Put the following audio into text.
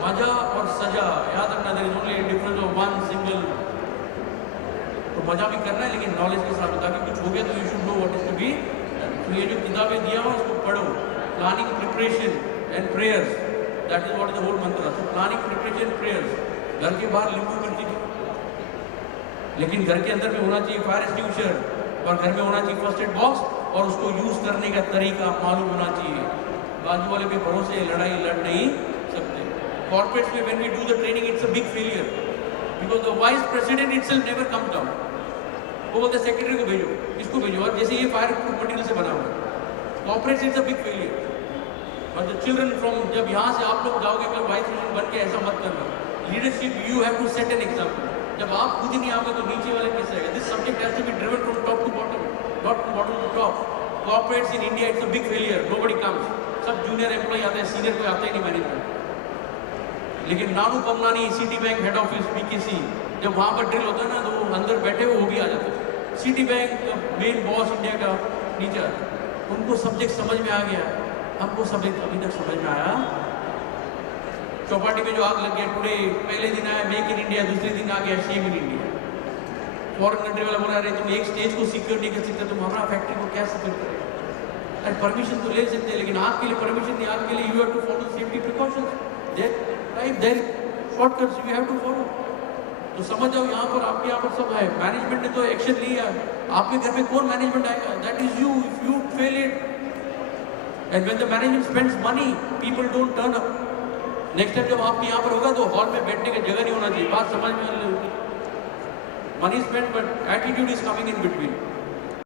मजा और सजा याद रखना, there is only difference of one single. तो मजा भी करना है लेकिन नॉलेज के साथ, ताकि कुछ हो गया तो you should know what is to be. तो ये जो किताबें दिया हुआ उसको पढ़ो। Planning, preparation and prayers, that is what is the whole mantra. तो प्लानिंग, प्रिपरेशन, प्रेयर्स। घर के बाहर नींबू मिर्ची, लेकिन घर के अंदर में होना चाहिए फायर एक्सटिंग्विशर, और घर में होना चाहिए फर्स्ट एड बॉक्स, और उसको यूज करने का तरीका मालूम होना चाहिए। बाजू वाले के भरोसे लड़ाई लड़ नहीं सकते। कॉर्पोरेट्स में when we do the training it's a big failure, because the vice president itself never comes down. वो बोलते सेक्रेटरी को भेजो, इसको भेजो, और जैसे ये फायर प्रूफ मटेरियल से बना हुआ है। Corporates it's a big failure. और द चिल्ड्रन फ्रॉम, जब यहाँ से आप लोग जाओगे कल वाइस प्रेसिडेंट बन के, ऐसा मत करना। Leadership you have to set an example. जब आप खुद ही नहीं आओगे तो नीचे वाले कैसे आएगा? This subject has to be driven from top to bottom, not from bottom to top. Corporates in India it's a big failure, nobody comes. सब जूनियर एम्प्लॉय आते हैं, सीनियर कोई आता ही नहीं मैनेजमेंट। लेकिन Nanu Pamnani, Citibank head office BKC, जब वहाँ पर ड्रिल होता है ना, तो वो अंदर बैठे हुए वो भी आ जाते हैं। सिटी बैंक का मेन बॉस इंडिया का नीचे आता है। उनको सब्जेक्ट समझ में आ गया, हमको सब्जेक्ट अभी तक समझ में आया। चौपाटी में जो आग लग गया टुडे, पहले दिन आया मेक इन इंडिया, दूसरे दिन आ गया shame in India. Foreign country वाला बोला रहे तुम एक स्टेज को सिक्योर नहीं कर सकते, तुम हमारा फैक्ट्री को क्या सिक्योर करेगा? एंड परमिशन तो ले सकते हैं, लेकिन आग के लिए परमिशन नहीं, आग के लिए you have to follow safety precautions. There shortcuts you have to follow. तो समझ जाओ, यहाँ पर आपके यहाँ पर सब है। मैनेजमेंट ने तो एक्शन लिया, आपके घर में कौन मैनेजमेंट आएगा? That is you. If you fail it and when the management spends money, people don't turn up. Next time जब आपके यहाँ पर होगा तो हॉल में बैठने की जगह नहीं होना चाहिए। बात समझ में? Money spend but attitude is coming in between.